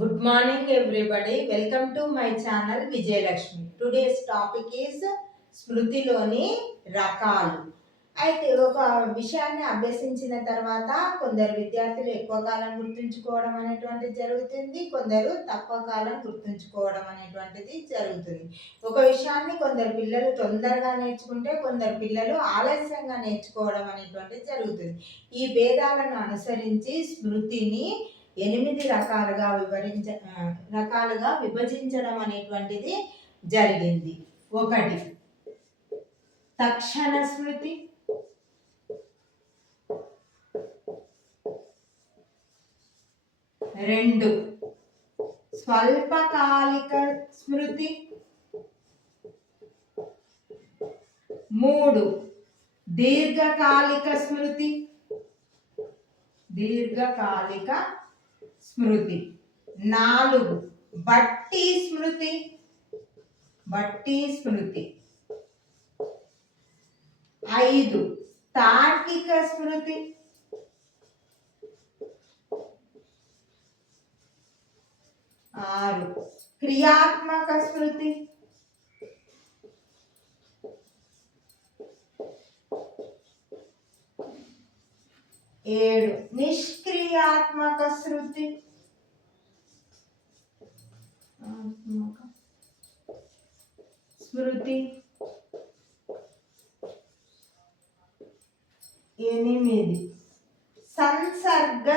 Good morning, everybody. Welcome to my channel Vijayalakshmi. Today's topic is స్మృతిలోని రకాలు. అయితే ఒక విషయాన్ని అభ్యసించిన తర్వాత కొందరు విద్యార్థులు ఎక్కువ కాలం గుర్తుంచుకోవడం అనేటువంటిది జరుగుతుంది. కొందరు తక్కువ కాలం గుర్తుంచుకోవడం అనేటువంటిది జరుగుతుంది. ఒక విషయాన్ని కొందరు పిల్లలు తొందరగా నేర్చుకుంటే కొందరు పిల్లలు ఆలస్యంగా నేర్చుకోవడం అనేటువంటిది జరుగుతుంది. ఈ భేదాలను అనుసరించి స్మృతిని 8 రకాలుగా విభజించడం అనేటువంటిది జరిగింది. 1 తక్షణ స్మృతి, 2 స్వల్పకాలిక స్మృతి, 3 దీర్ఘకాలిక స్మృతి, స్మృతి 4 బట్టి స్మృతి, 5 తార్కిక స్మృతి, 6 క్రియాత్మక స్మృతి, 7 నిష్క్రియాత్మక స్మృతి, 8 సంసర్గ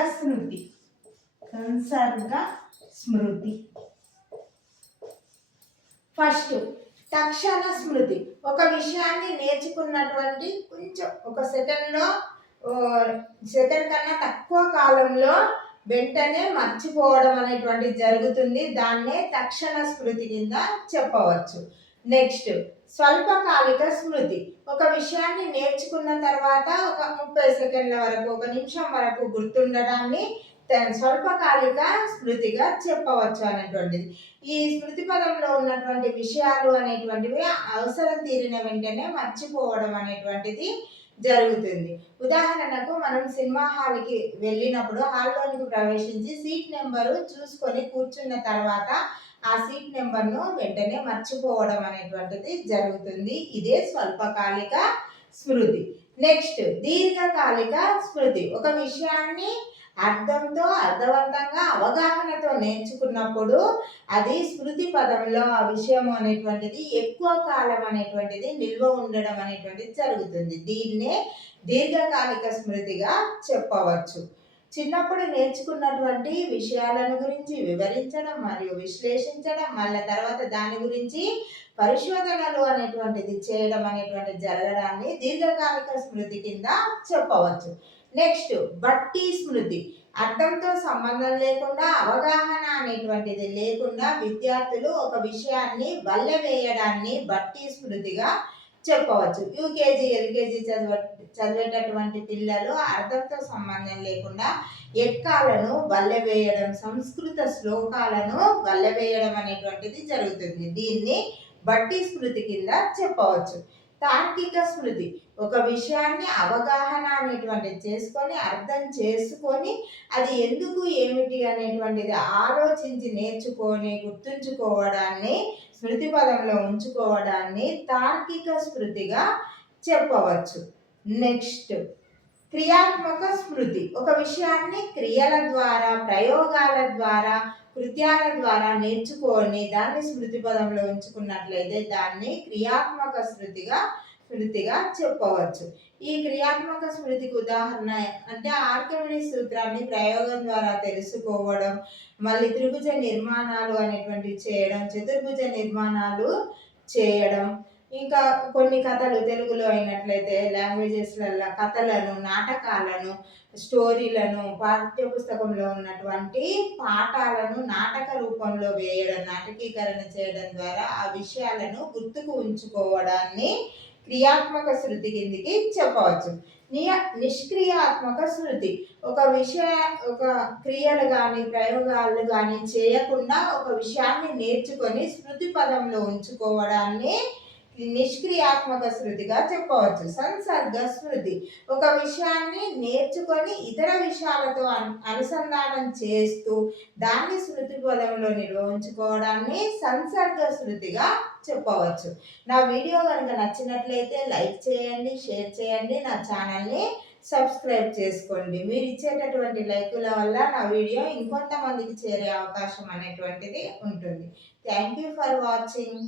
స్మృతి. ఫస్ట్ తక్షణ స్మృతి. ఒక విషయాన్ని నేర్చుకున్నటువంటి కొంచెం ఒక సెకండ్ కన్నా తక్కువ కాలంలో వెంటనే మర్చిపోవడం అనేటువంటిది జరుగుతుంది. దాన్నే తక్షణ స్మృతి కింద చెప్పవచ్చు. నెక్స్ట్ స్వల్పకాలిక స్మృతి. ఒక విషయాన్ని నేర్చుకున్న తర్వాత ఒక 30 సెకండ్ల వరకు, 1 నిమిషం వరకు గుర్తుండడాన్ని స్వల్పకాలిక స్మృతిగా చెప్పవచ్చు అనేటువంటిది. ఈ స్మృతి పదంలో ఉన్నటువంటి విషయాలు అనేటువంటివి అవసరం తీరిన వెంటనే మర్చిపోవడం అనేటువంటిది జరుగుతుంది. ఉదాహరణకు మనం సినిమా హాల్కి వెళ్ళినప్పుడు హాల్లోనికి ప్రవేశించి సీట్ నెంబరు చూసుకొని కూర్చున్న తర్వాత ఆ సీట్ నెంబర్ను వెంటనే మర్చిపోవడం అనేటువంటిది జరుగుతుంది. ఇదే స్వల్పకాలిక స్మృతి. నెక్స్ట్ దీర్ఘకాలిక స్మృతి. ఒక విషయాన్ని అర్థవంతంగా అవగాహనతో నేర్చుకున్నప్పుడు అది స్మృతి పదంలో ఆ విషయం అనేటువంటిది ఎక్కువ కాలం అనేటువంటిది నిల్వ ఉండడం అనేటువంటిది జరుగుతుంది. దీన్నే దీర్ఘకాలిక స్మృతిగా చెప్పవచ్చు. చిన్నప్పుడు నేర్చుకున్నటువంటి విషయాలను గురించి వివరించడం మరియు విశ్లేషించడం, మళ్ళీ తర్వాత దాని గురించి పరిశోధనలు అనేటువంటిది చేయడం అనేటువంటిది జరగడాన్ని దీర్ఘకాలిక స్మృతి కింద చెప్పవచ్చు. నెక్స్ట్ బట్టి స్మృతి. అర్థంతో సంబంధం లేకుండా, అవగాహన అనేటువంటిది లేకుండా విద్యార్థులు ఒక విషయాన్ని వల్లెవేయడాన్ని బట్టి స్మృతిగా చెప్పవచ్చు. యూకేజీ, ఎల్కేజీ చదివేటటువంటి పిల్లలు అర్థంతో సంబంధం లేకుండా ఎక్కాలను వల్లెవేయడం, సంస్కృత శ్లోకాలను వల్లెవేయడం అనేటువంటిది జరుగుతుంది. దీన్ని బట్టి స్మృతి కింద చెప్పవచ్చు. తార్కిక స్మృతి. ఒక విషయాన్ని అవగాహన అనేటువంటిది చేసుకొని, అర్థం చేసుకొని, అది ఎందుకు ఏమిటి అనేటువంటిది ఆలోచించి నేర్చుకొని గుర్తుంచుకోవడాన్ని, స్మృతి పదంలో ఉంచుకోవడాన్ని తార్కిక స్మృతిగా చెప్పవచ్చు. నెక్స్ట్ క్రియాత్మక స్మృతి. ఒక విషయాన్ని క్రియల ద్వారా, ప్రయోగాల ద్వారా, కృత్యాల ద్వారా నేర్చుకొని దాన్ని స్మృతి పదంలో ఉంచుకున్నట్లయితే దాన్ని క్రియాత్మక స్మృతిగా చెప్పవచ్చు. ఈ క్రియాత్మక స్మృతికి ఉదాహరణ అంటే ఆర్కిమిడీస్ సూత్రాన్ని ప్రయోగం ద్వారా తెలుసుకోవడం, మళ్ళీ త్రిభుజ నిర్మాణాలు అనేటువంటివి చేయడం, చతుర్భుజ నిర్మాణాలు చేయడం, ఇంకా కొన్ని కథలు తెలుగులో అయినట్లయితే లాంగ్వేజెస్లలో కథలను, నాటకాలను, స్టోరీలను, పాఠ్యపుస్తకంలో ఉన్నటువంటి పాఠాలను నాటక రూపంలో వేయడం, నాటకీకరణ చేయడం ద్వారా ఆ విషయాలను గుర్తుకు ఉంచుకోవడాన్ని క్రియాత్మక శృతి కిందికి చెప్పవచ్చు. నిష్క్రియాత్మక శృతి. ఒక క్రియలు కానీ ప్రయోగాలు కానీ చేయకుండా ఒక విషయాన్ని నేర్చుకొని స్మృతి పదంలో ఉంచుకోవడాన్ని నిష్క్రియాత్మక స్మృతిగా చెప్పవచ్చు. సంసర్గ స్మృతి ఒక విషయాన్ని నేర్చుకొని ఇతర విషయాలతో అనుసంధానం చేస్తూ దాన్ని స్మృతి పదంలో నిర్వహించుకోవడాన్ని సంసర్గ స్మృతిగా చెప్పవచ్చు. నా వీడియో కనుక నచ్చినట్లయితే లైక్ చేయండి, షేర్ చేయండి, నా ఛానల్ని సబ్స్క్రైబ్ చేసుకోండి. మీరు ఇచ్చేటటువంటి లైకుల వల్ల నా వీడియో ఇంకొంతమందికి చేరే అవకాశం అనేటువంటిది ఉంటుంది. Thank you for watching.